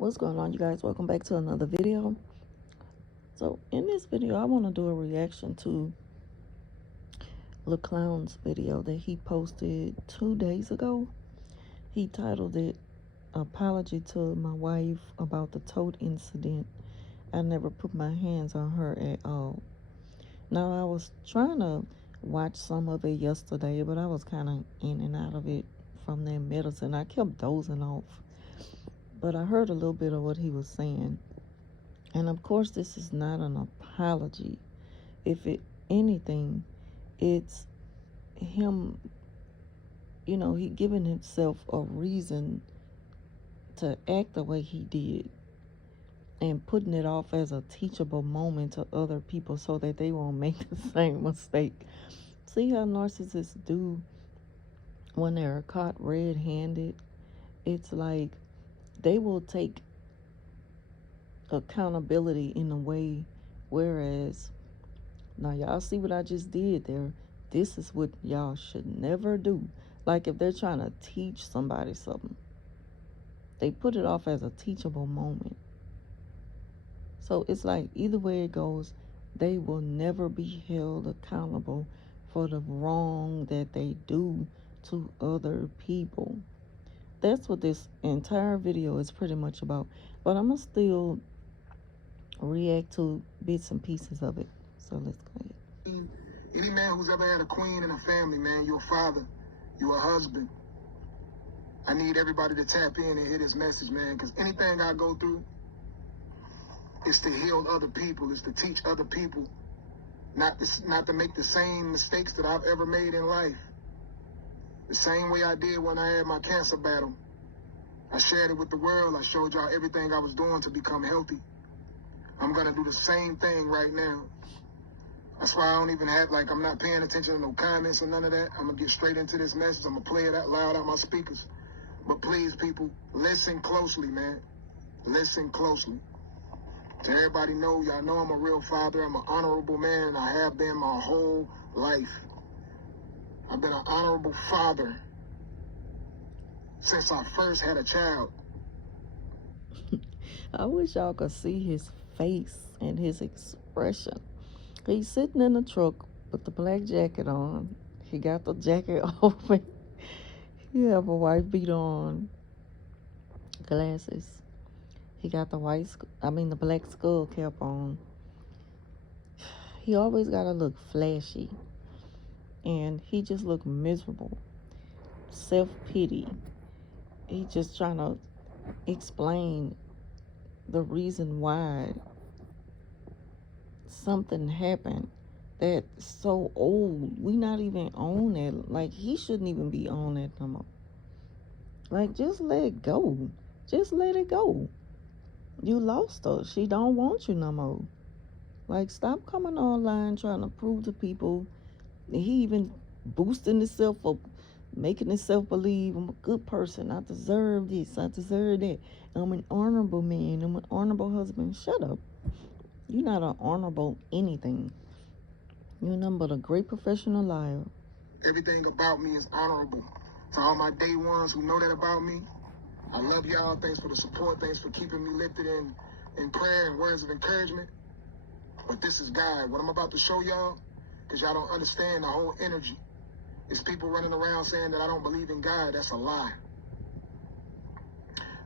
What's going on, you guys? Welcome back to another video. So in this video I want to do a reaction to LaClown's video that he posted 2 days ago. He titled it "Apology to My Wife About the Tote Incident. I Never Put My Hands on Her at All." Now, I was trying to watch some of it yesterday, but I was kind of in and out of it from that medicine. I kept dozing off, but I heard a little bit of what he was saying. And of course, this is not an apology. If anything, it's him, he giving himself a reason to act the way he did and putting it off as a teachable moment to other people so that they won't make the same mistake. See how narcissists do when they're caught red-handed? It's like they will take accountability in a way, whereas, now y'all see what I just did there? This is what y'all should never do. Like if they're trying to teach somebody something, they put it off as a teachable moment. So it's like either way it goes, they will never be held accountable for the wrong that they do to other people. That's what this entire video is pretty much about. But I'm going to still react to bits and pieces of it. So let's go ahead. Any man who's ever had a queen in a family, man, you're a father, you're a husband. I need everybody to tap in and hear this message, man, because anything I go through is to heal other people, is to teach other people not to make the same mistakes that I've ever made in life. The same way I did when I had my cancer battle. I shared it with the world. I showed y'all everything I was doing to become healthy. I'm going to do the same thing right now. That's why I don't even have, I'm not paying attention to no comments or none of that. I'm going to get straight into this message. I'm going to play it out loud out my speakers. But please, people, listen closely, man. Listen closely. To everybody know, y'all know I'm a real father. I'm an honorable man. I have been my whole life. I've been an honorable father since I first had a child. I wish y'all could see his face and his expression. He's sitting in the truck with the black jacket on. He got the jacket open. He have a white beat on, glasses. He got the the black skull cap on. He always gotta look flashy. And he just looked miserable. Self-pity. He just trying to explain the reason why something happened that's so old. We not even on that. Like, he shouldn't even be on that no more. Like, just let it go. Just let it go. You lost her. She don't want you no more. Like, stop coming online trying to prove to people. He even boosting himself up, making himself believe I'm a good person. I deserve this. I deserve that. I'm an honorable man. I'm an honorable husband. Shut up. You're not an honorable anything. You're nothing but a great professional liar. Everything about me is honorable. To all my day ones who know that about me, I love y'all. Thanks for the support. Thanks for keeping me lifted in prayer and words of encouragement. But this is God. What I'm about to show y'all, because y'all don't understand the whole energy. It's people running around saying that I don't believe in God. That's a lie.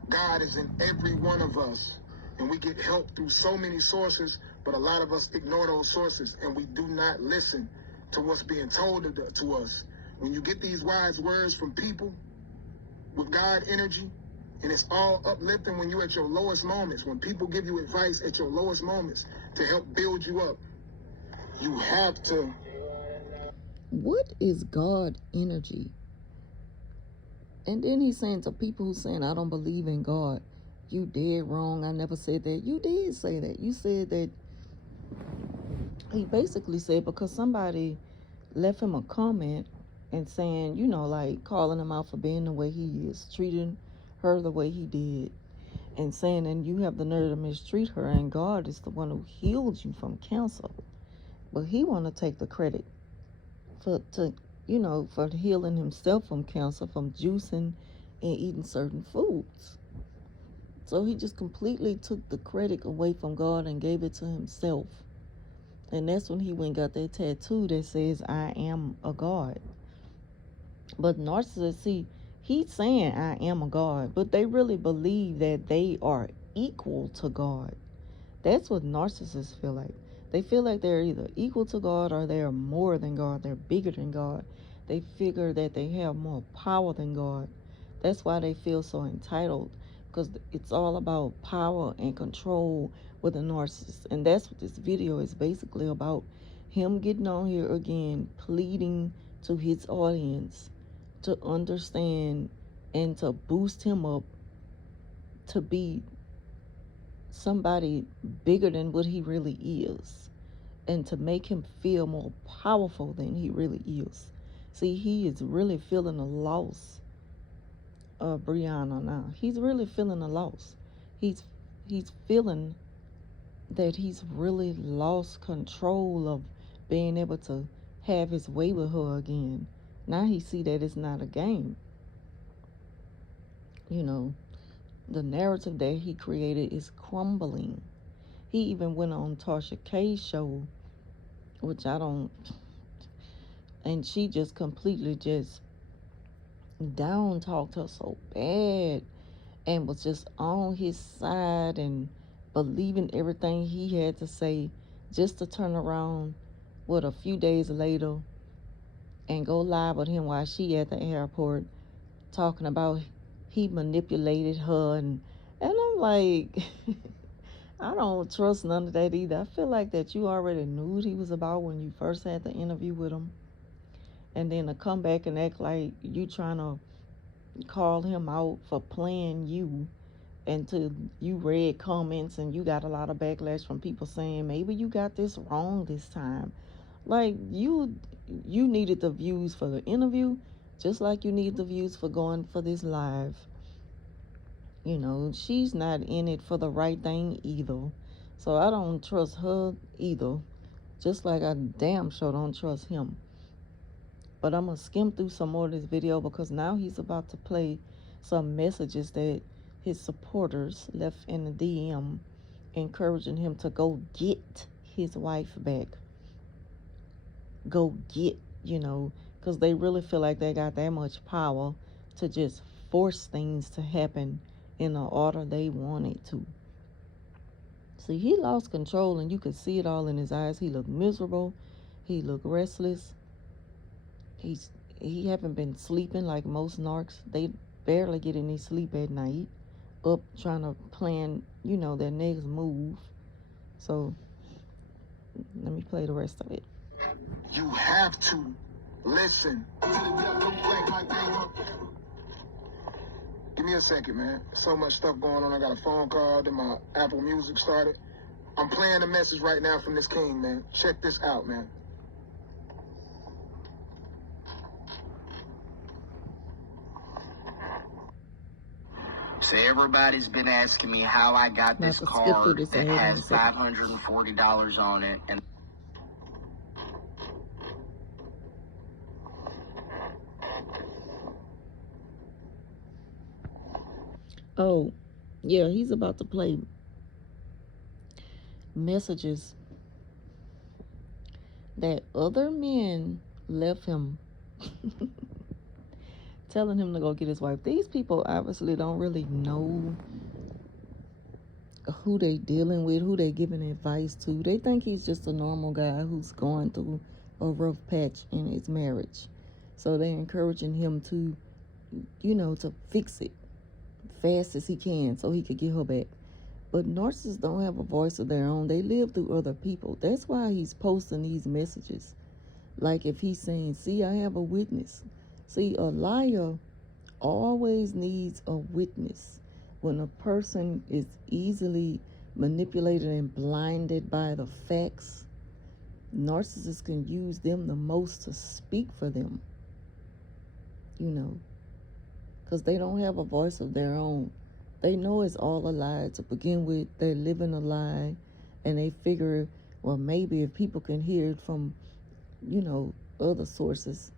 God is in every one of us. And we get help through so many sources, but a lot of us ignore those sources and we do not listen to what's being told to us. When you get these wise words from people with God energy, and it's all uplifting when you're at your lowest moments, when people give you advice at your lowest moments to help build you up, you have to. What is God energy? And then he's saying to people who saying, I don't believe in God, you dead wrong. I never said that. You did say that. You said that. He basically said because somebody left him a comment and saying, like calling him out for being the way he is, treating her the way he did, and saying, and you have the nerve to mistreat her, and God is the one who healed you from cancer. But he want to take the credit for healing himself from cancer, from juicing and eating certain foods. So he just completely took the credit away from God and gave it to himself. And that's when he went and got that tattoo that says, I am a God. But narcissists, see, he's saying, I am a God. But they really believe that they are equal to God. That's what narcissists feel like. They feel like they're either equal to God or they're more than God. They're bigger than God. They figure that they have more power than God. That's why they feel so entitled, because it's all about power and control with a narcissist. And that's what this video is basically about. Him getting on here again, pleading to his audience to understand and to boost him up to be somebody bigger than what he really is, and to make him feel more powerful than he really is. See, he is really feeling the loss of Brianna now. He's really feeling the loss. He's feeling that he's really lost control of being able to have his way with her again. Now he see that it's not a game. You know, the narrative that he created is crumbling. He even went on Tasha K's show, which I don't, and she just completely just down talked her so bad and was just on his side and believing everything he had to say, just to turn around a few days later and go live with him while she at the airport talking about he manipulated her. And I'm like, I don't trust none of that either. I feel like that you already knew what he was about when you first had the interview with him, and then to come back and act like you trying to call him out for playing you, until you read comments and you got a lot of backlash from people saying maybe you got this wrong this time. Like, you needed the views for the interview just like you need the views for going for this live. You know, she's not in it for the right thing either. So I don't trust her either. Just like I damn sure don't trust him. But I'm going to skim through some more of this video because now he's about to play some messages that his supporters left in the DM, encouraging him to go get his wife back. Go get, because they really feel like they got that much power to just force things to happen in the order they want it to. See, he lost control, and you could see it all in his eyes. He looked miserable. He looked restless. He haven't been sleeping like most narcs. They barely get any sleep at night, up trying to plan, their next move. So let me play the rest of it. You have to listen. Give me a second, man. So much stuff going on. I got a phone call, then my Apple Music started. I'm playing a message right now from this king, man. Check this out, man. So everybody's been asking me how I got this card that has $540 on it. And oh, yeah, he's about to play messages that other men left him telling him to go get his wife. These people obviously don't really know who they dealing with, who they giving advice to. They think he's just a normal guy who's going through a rough patch in his marriage. So they're encouraging him to, to fix it fast as he can so he could get her back. But narcissists don't have a voice of their own. They live through other people. That's why he's posting these messages. Like if he's saying, see, I have a witness. See, a liar always needs a witness. When a person is easily manipulated and blinded by the facts, narcissists can use them the most to speak for them. Because they don't have a voice of their own. They know it's all a lie to begin with. They're living a lie, and they figure, well, maybe if people can hear it from, other sources,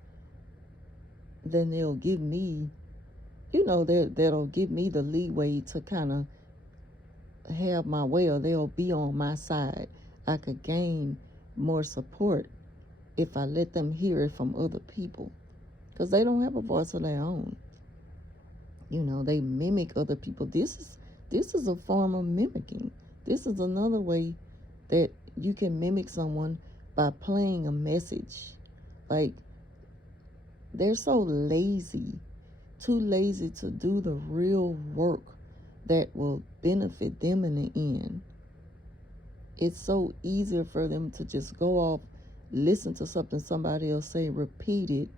then they'll give me, that'll give me the leeway to kind of have my way, or they'll be on my side. I could gain more support if I let them hear it from other people, because they don't have a voice of their own. You know, they mimic other people. This is a form of mimicking. This is another way that you can mimic someone, by playing a message. Like, they're so lazy, too lazy to do the real work that will benefit them in the end. It's so easier for them to just go off, listen to something somebody else say, repeat it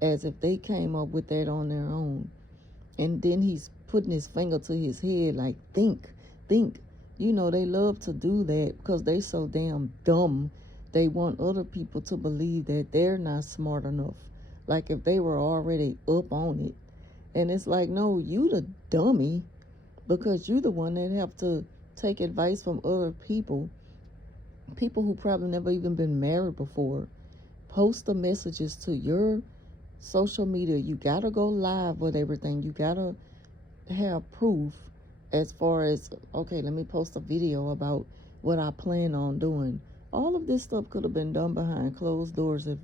as if they came up with that on their own. And then he's putting his finger to his head like, think. You know, they love to do that because they so damn dumb. They want other people to believe that they're not smart enough. Like if they were already up on it. And it's like, no, you the dummy, because you the one that have to take advice from other people who probably never even been married before. Post the messages to your social media. You gotta go live with everything. You gotta have proof, as far as, okay, let me post a video about what I plan on doing. All of this stuff could have been done behind closed doors if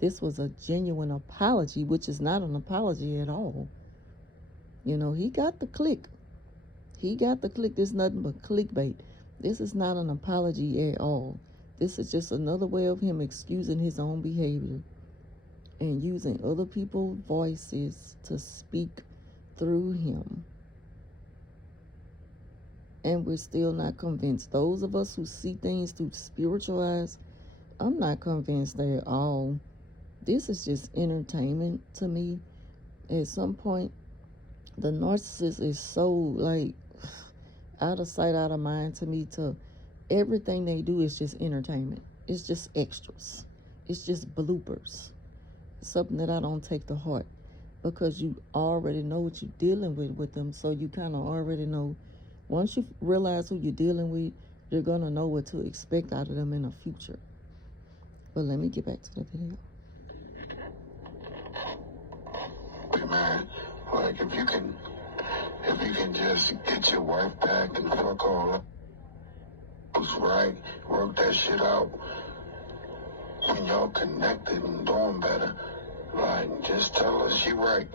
this was a genuine apology, which is not an apology at all. You know, he got the click. There's nothing but clickbait. This is not an apology at all. This is just another way of him excusing his own behavior and using other people's voices to speak through him. And we're still not convinced. Those of us who see things through spiritual eyes, I'm not convinced at all. This is just entertainment to me. At some point, the narcissist is so like out of sight, out of mind to me. To everything they do is just entertainment. It's just extras. It's just bloopers. Something that I don't take to heart, because you already know what you're dealing with them. So you kind of already know. Once you realize who you're dealing with, you're going to know what to expect out of them in the future. But let me get back to the video. Hey man, like if you can just get your wife back and fuck all up, who's right, work that shit out, when y'all connected and doing better, like just tell her she right.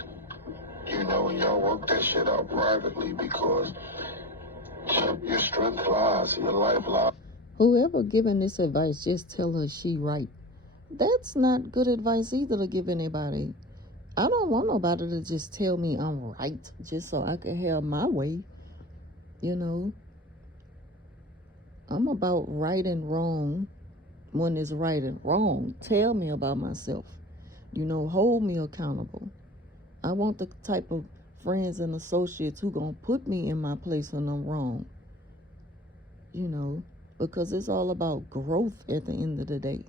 You know, and y'all work that shit out privately, because your strength lies, your life lies. Whoever giving this advice, just tell her she right. That's not good advice either to give anybody. I don't want nobody to just tell me I'm right just so I can have my way. You know, I'm about right and wrong when it's right and wrong. Tell me about myself. You know, hold me accountable. I want the type of friends and associates who gonna put me in my place when I'm wrong. You know, because it's all about growth at the end of the day.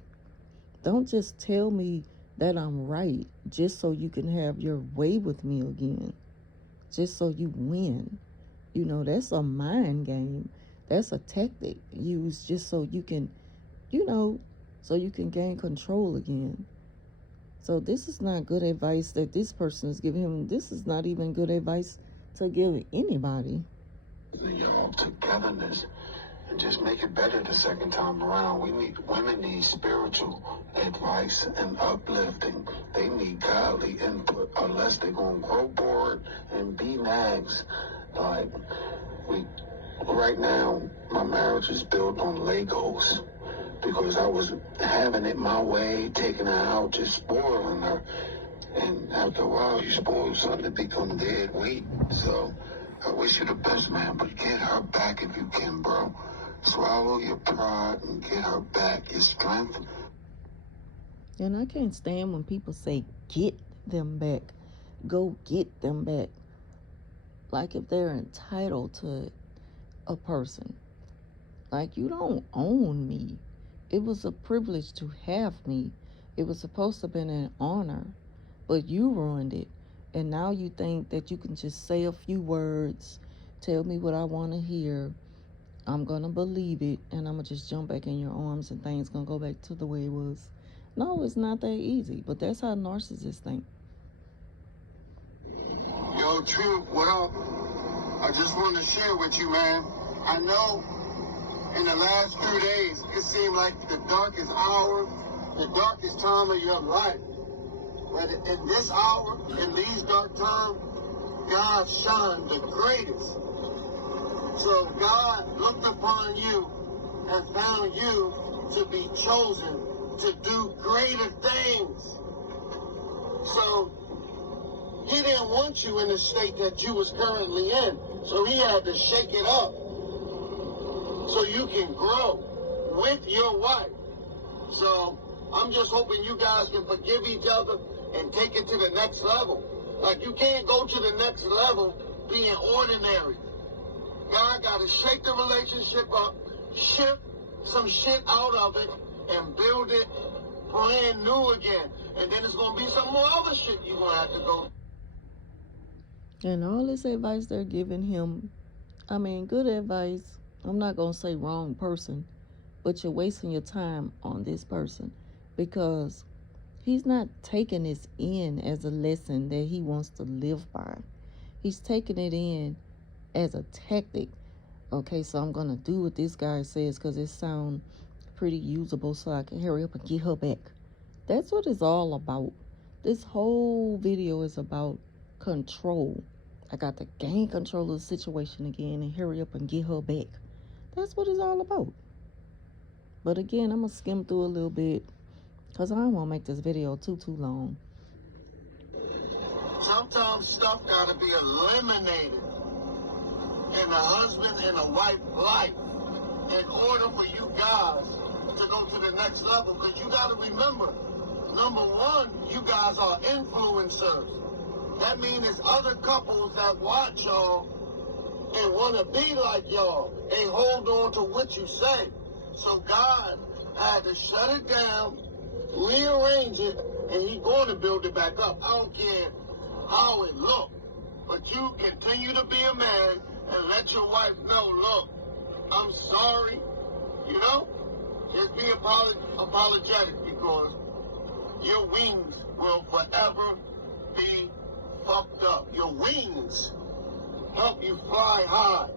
Don't just tell me that I'm right just so you can have your way with me again. Just so you win. You know, that's a mind game. That's a tactic used just so you can, you know, so you can gain control again. So this is not good advice that this person is giving him. This is not even good advice to give anybody. You know, togetherness, and just make it better the second time around. Women need spiritual advice and uplifting. They need godly input, unless they're gonna grow bored and be nags. Like right now, my marriage is built on Legos, because I was having it my way, taking her out, just spoiling her. And after a while, you spoil something to become dead weight. So I wish you the best, man, but get her back if you can, bro. Swallow your pride and get her back, your strength. And I can't stand when people say, get them back. Go get them back. Like if they're entitled to a person. Like, you don't own me. It was a privilege to have me. It was supposed to have been an honor, but you ruined it. And now you think that you can just say a few words, tell me what I want to hear. I'm going to believe it, and I'm going to just jump back in your arms and things going to go back to the way it was. No, it's not that easy, but that's how narcissists think. Yo, Truth, what up? I just want to share with you, man. I know in the last few days, it seemed like the darkest hour, the darkest time of your life. But in this hour, in these dark times, God shined the greatest. So God looked upon you and found you to be chosen to do greater things. So he didn't want you in the state that you was currently in. So he had to shake it up so you can grow with your wife. So I'm just hoping you guys can forgive each other and take it to the next level. Like, you can't go to the next level being ordinary. God got to shake the relationship up, shift some shit out of it, and build it brand new again. And then it's going to be some more other shit you're going to have to go. And all this advice they're giving him, I mean, good advice. I'm not going to say wrong person, but you're wasting your time on this person because he's not taking this in as a lesson that he wants to live by. He's taking it in as a tactic. Okay, so I'm going to do what this guy says because it sounds pretty usable so I can hurry up and get her back. That's what it's all about. This whole video is about control. I got to gain control of the situation again and hurry up and get her back. That's what it's all about. But again, I'm going to skim through a little bit because I don't want to make this video too long. Sometimes stuff got to be eliminated in a husband and a wife life in order for you guys to go to the next level. Because you got to remember, number one, you guys are influencers. That means there's other couples that watch y'all and want to be like y'all and hold on to what you say. So God had to shut it down, rearrange it, and he's going to build it back up. I don't care how it look, but you continue to be a man and let your wife know, look, I'm sorry, you know? Just be apologetic because your wings will forever be fucked up. Your wings help you fly high.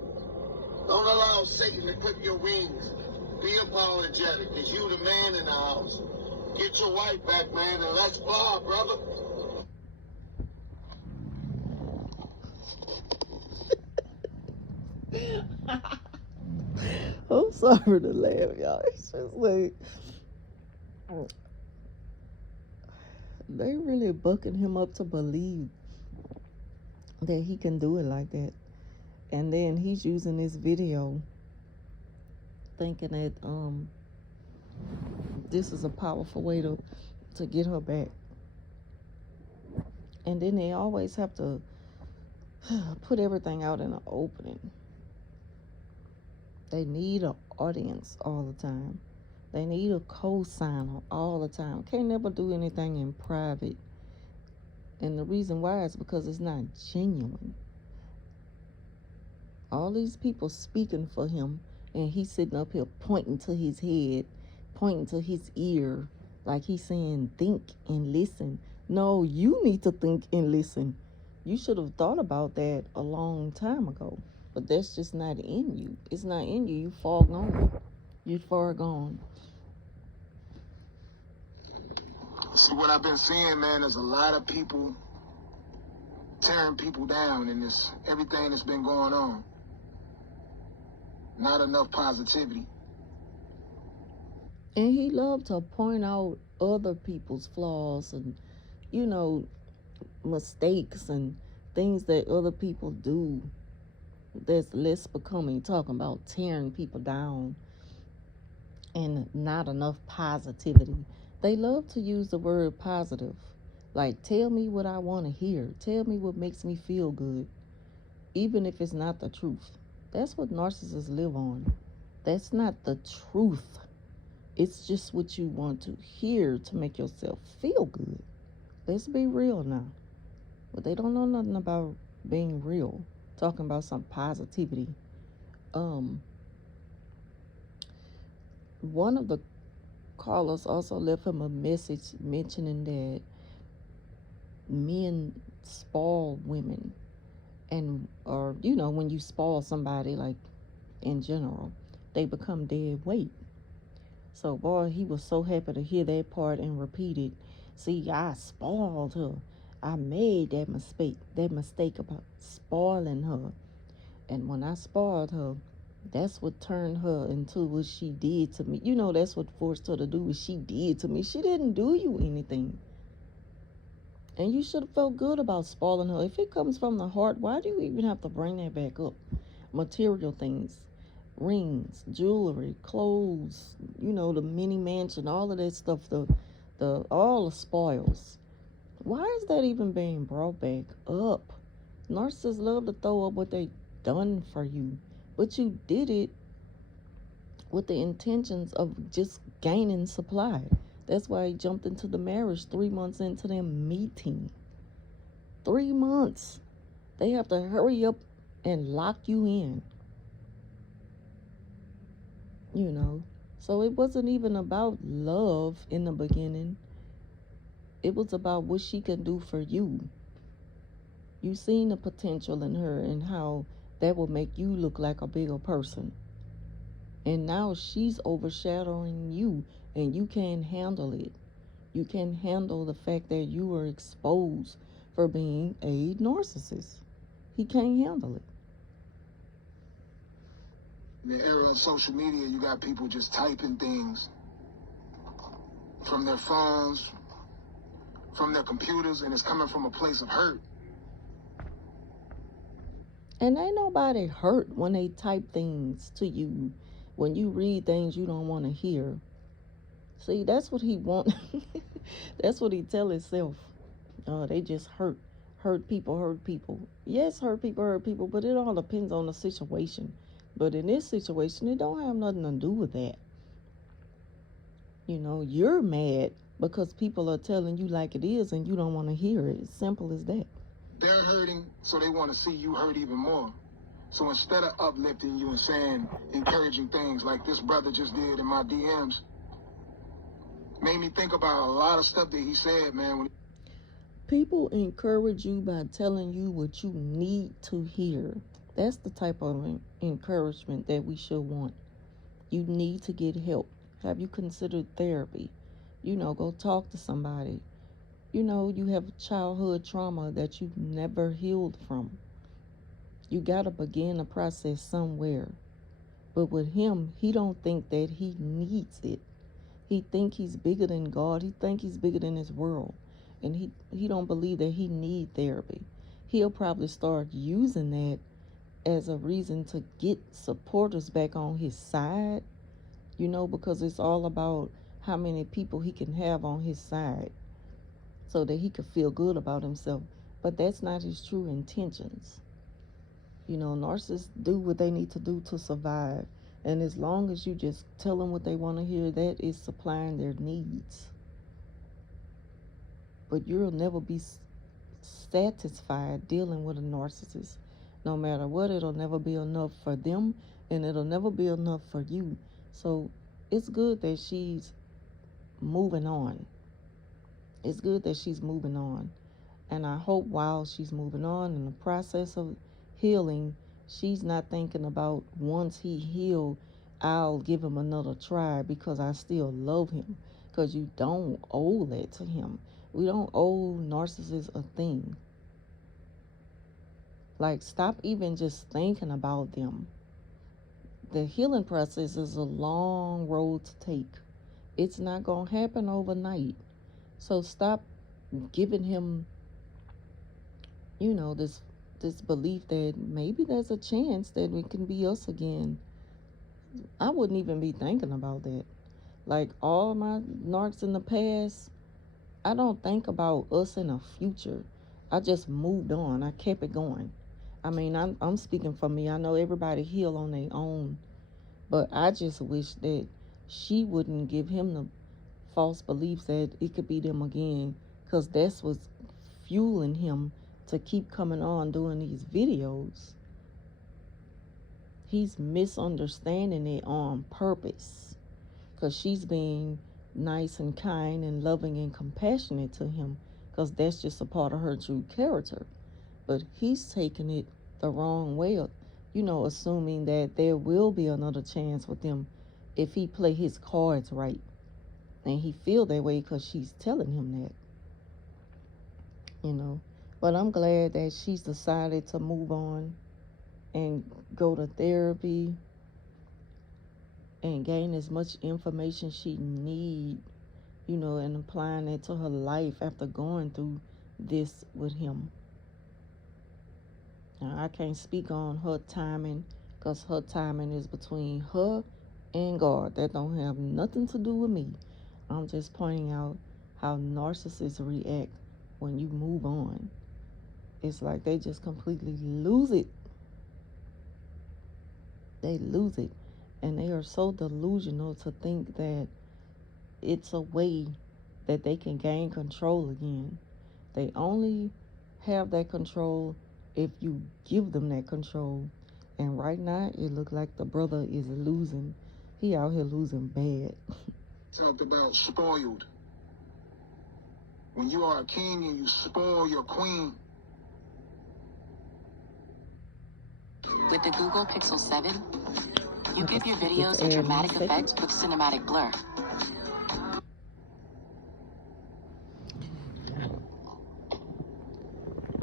Don't allow Satan to clip your wings. Be apologetic because you the man in the house. Get your wife back, man, and let's fly, brother. I'm sorry to laugh, y'all. It's just like they really bucking him up to believe that he can do it like that. And then he's using this video thinking that this is a powerful way to get her back. And then they always have to put everything out in the opening. They need an audience all the time. They need a co-signer all the time. Can't never do anything in private. And the reason why is because it's not genuine. All these people speaking for him, and he's sitting up here pointing to his head, pointing to his ear, like he's saying, think and listen. No, you need to think and listen. You should have thought about that a long time ago. But that's just not in you. It's not in you. You far gone. You far gone. See, what I've been seeing, man, is a lot of people tearing people down in this, everything that's been going on. Not enough positivity. And he loved to point out other people's flaws and, you know, mistakes and things that other people do that's less becoming, talking about tearing people down and not enough positivity. They love to use the word positive. Like, tell me what I want to hear. Tell me what makes me feel good, even if it's not the truth. That's what narcissists live on. That's not the truth. It's just what you want to hear to make yourself feel good. Let's be real now. But they don't know nothing about being real. Talking about some positivity. One of the callers also left him a message mentioning that men spoil women. And, or, you know, when you spoil somebody, like in general. They become dead weight. So, boy, he was so happy to hear that part and repeat it. See, I spoiled her. I made that mistake about spoiling her. And when I spoiled her, that's what turned her into what she did to me. That's what forced her to do what she did to me. She didn't do you anything. And you should have felt good about spoiling her. If it comes from the heart, why do you even have to bring that back up? Material things, rings, jewelry, clothes, the mini mansion, all of that stuff, all the spoils. Why is that even being brought back up? Narcissists love to throw up what they done for you, but you did it with the intentions of just gaining supply. That's why he jumped into the marriage 3 months into them meeting. 3 months. They have to hurry up and lock you in. So it wasn't even about love in the beginning. It was about what she can do for you. You seen the potential in her and how that will make you look like a bigger person. And now she's overshadowing you, and you can't handle it. You can't handle the fact that you were exposed for being a narcissist. He can't handle it. In the era of social media, you got people just typing things from their phones, from their computers, and it's coming from a place of hurt. And ain't nobody hurt when they type things to you, when you read things you don't want to hear. See, that's what he want. That's what he tell himself. They just hurt people. Yes, hurt people, but it all depends on the situation. But in this situation, it don't have nothing to do with that. You're mad because people are telling you like it is and you don't want to hear it. It's simple as that. They're hurting, so they want to see you hurt even more. So instead of uplifting you and saying encouraging things like this brother just did in my DMs, made me think about a lot of stuff that he said, man. People encourage you by telling you what you need to hear. That's the type of encouragement that we should want. You need to get help. Have you considered therapy? Go talk to somebody. You have childhood trauma that you've never healed from. You got to begin the process somewhere. But with him, he don't think that he needs it. He think he's bigger than God. He think he's bigger than his world. And he don't believe that he need therapy. He'll probably start using that as a reason to get supporters back on his side, because it's all about how many people he can have on his side so that he could feel good about himself. But that's not his true intentions. Narcissists do what they need to do to survive. And as long as you just tell them what they want to hear, that is supplying their needs. But you'll never be satisfied dealing with a narcissist. No matter what, it'll never be enough for them, and it'll never be enough for you. So it's good that she's moving on. It's good that she's moving on. And I hope while she's moving on in the process of healing, she's not thinking about once he healed, I'll give him another try because I still love him. Because you don't owe that to him. We don't owe narcissists a thing. Like, stop even just thinking about them. The healing process is a long road to take. It's not going to happen overnight. So stop giving him, this belief that maybe there's a chance that it can be us again. I wouldn't even be thinking about that. Like, all my narcs in the past, I don't think about us in the future. I just moved on. I kept it going. I mean, I'm speaking for me. I know everybody heal on their own. But I just wish that she wouldn't give him the false beliefs that it could be them again. Because that's what's fueling him to keep coming on doing these videos. He's misunderstanding it on purpose. Because she's being nice and kind and loving and compassionate to him. Because that's just a part of her true character. But he's taking it the wrong way assuming that there will be another chance with them if he play his cards right. And he feel that way because she's telling him that. But I'm glad that she's decided to move on and go to therapy and gain as much information she need, and applying it to her life after going through this with him. Now, I can't speak on her timing because her timing is between her and God. That don't have nothing to do with me. I'm just pointing out how narcissists react when you move on. It's like they just completely lose it. They lose it. And they are so delusional to think that it's a way that they can gain control again. They only have that control if you give them that control. And right now, it looks like the brother is losing. He out here losing bad. Talked about spoiled. When you are a king and you spoil your queen. With the Google Pixel 7, you give your videos a dramatic effect with cinematic blur.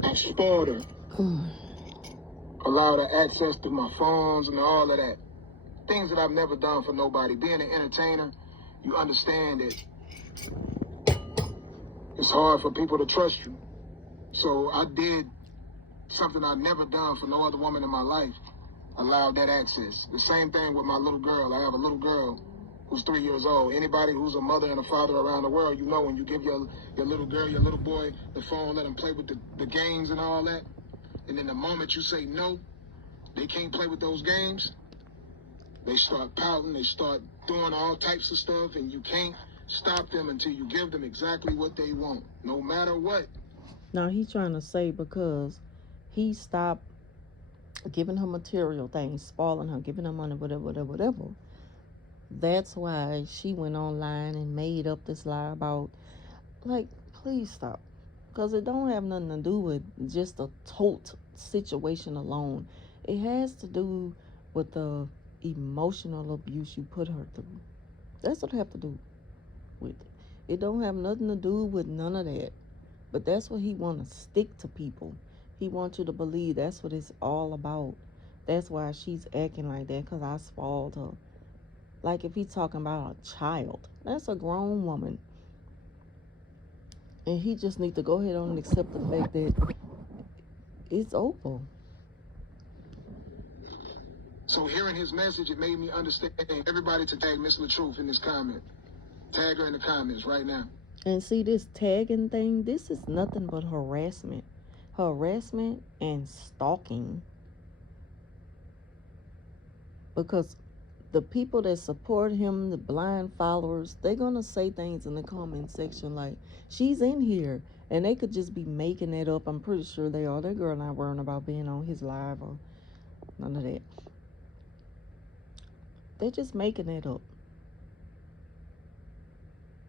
I spoiled her. Allowed her access to my phones and all of that. Things that I've never done for nobody. Being an entertainer, you understand that it's hard for people to trust you. So I did something I've never done for no other woman in my life. Allowed that access. The same thing with my little girl. I have a little girl who's 3 years old. Anybody who's a mother and a father around the world, when you give your little girl, your little boy the phone, let them play with the games and all that. And then the moment you say no, they can't play with those games, they start pouting, they start doing all types of stuff, and you can't stop them until you give them exactly what they want, no matter what. Now, he's trying to say because he stopped giving her material things, spoiling her, giving her money, whatever. That's why she went online and made up this lie about, like, please stop. Because it don't have nothing to do with just the tote situation alone. It has to do with the emotional abuse you put her through. That's what it have to do with it. It don't have nothing to do with none of that. But that's what he want to stick to people. He wants you to believe that's what it's all about. That's why she's acting like that, because I spoiled her. Like if he's talking about a child, that's a grown woman. And he just need to go ahead and accept the fact that it's over. So hearing his message, it made me understand everybody to tag Miss LaTruth in this comment. Tag her in the comments right now. And see, this tagging thing, this is nothing but harassment. Harassment and stalking. Because the people that support him, the blind followers, they're going to say things in the comment section like, she's in here. And they could just be making it up. I'm pretty sure they are. That girl not worrying about being on his live or none of that. They're just making it up.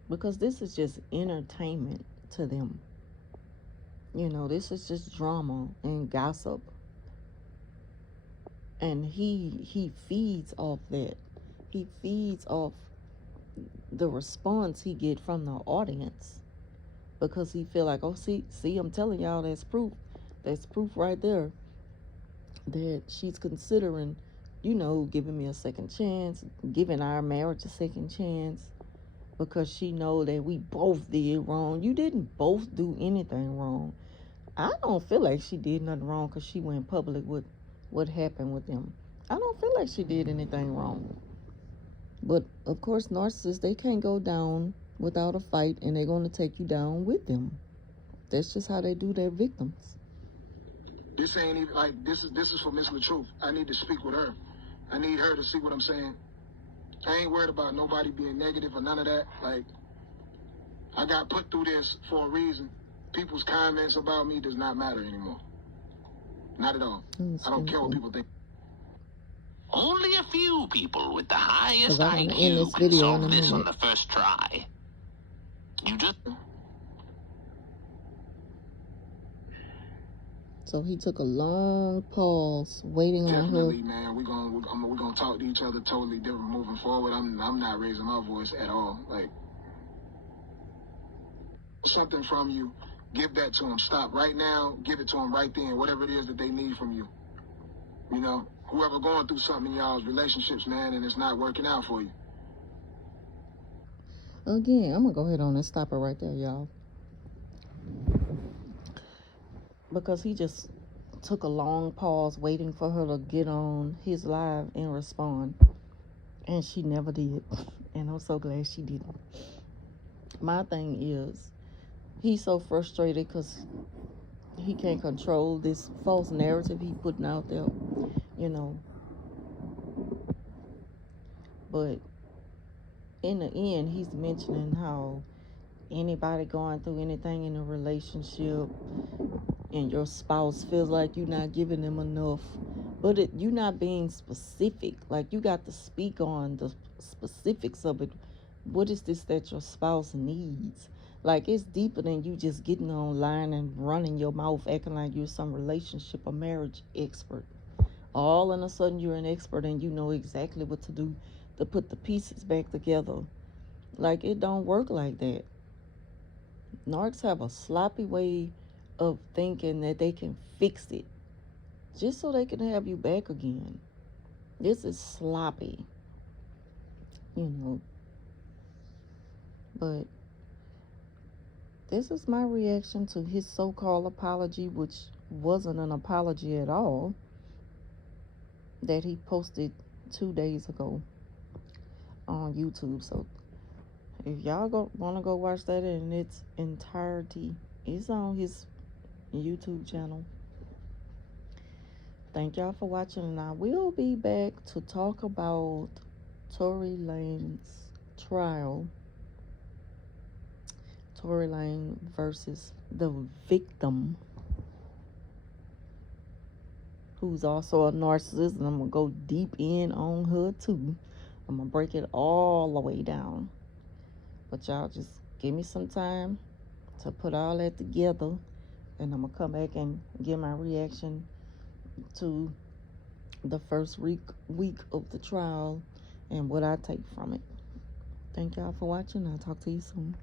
Because this is just entertainment to them. This is just drama and gossip. And he feeds off that. He feeds off the response he get from the audience. Because he feel like, oh, see, I'm telling y'all, that's proof. That's proof right there that she's considering, giving me a second chance, giving our marriage a second chance, because she know that we both did wrong. You didn't both do anything wrong. I don't feel like she did nothing wrong because she went public with what happened with them. I don't feel like she did anything wrong. But, of course, narcissists, they can't go down without a fight, and they're going to take you down with them. That's just how they do their victims. This ain't even, like, this is for Miss LaTruth. I need to speak with her. I need her to see what I'm saying. I ain't worried about nobody being negative or none of that. Like, I got put through this for a reason. People's comments about me does not matter anymore. Not at all. I don't care what people think. Only a few people with the highest IQ can solve this on the first try. You just... So he took a long pause, waiting on her. Definitely, man. We're gonna talk to each other totally different moving forward. I'm not raising my voice at all. Like, something from you, give that to them. Stop right now. Give it to them right then. Whatever it is that they need from you. You know, whoever going through something in y'all's relationships, man, and it's not working out for you. Again, I'm gonna go ahead on and stop it right there, y'all. Because he just took a long pause waiting for her to get on his live and respond. And she never did. And I'm so glad she didn't. My thing is, he's so frustrated because he can't control this false narrative he putting out there, you know. But in the end, he's mentioning how anybody going through anything in a relationship and your spouse feels like you're not giving them enough, but you're not being specific. Like, you got to speak on the specifics of it. What is this that your spouse needs? Like, it's deeper than you just getting online and running your mouth acting like you're some relationship or marriage expert. All of a sudden you're an expert and you know exactly what to do to put the pieces back together. Like, it don't work like that. Narcs have a sloppy way of thinking that they can fix it just so they can have you back again. This is sloppy, you know. But this is my reaction to his so-called apology, which wasn't an apology at all, that he posted 2 days ago on YouTube. So if y'all want to go watch that in its entirety, it's on his YouTube channel. Thank y'all for watching, and I will be back to talk about Tory Lane's trial. Tory Lane versus the victim, who's also a narcissist, and I'm going to go deep in on her too. I'm going to break it all the way down. But y'all just give me some time to put all that together, and I'm going to come back and give my reaction to the first week of the trial and what I take from it. Thank y'all for watching. I'll talk to you soon.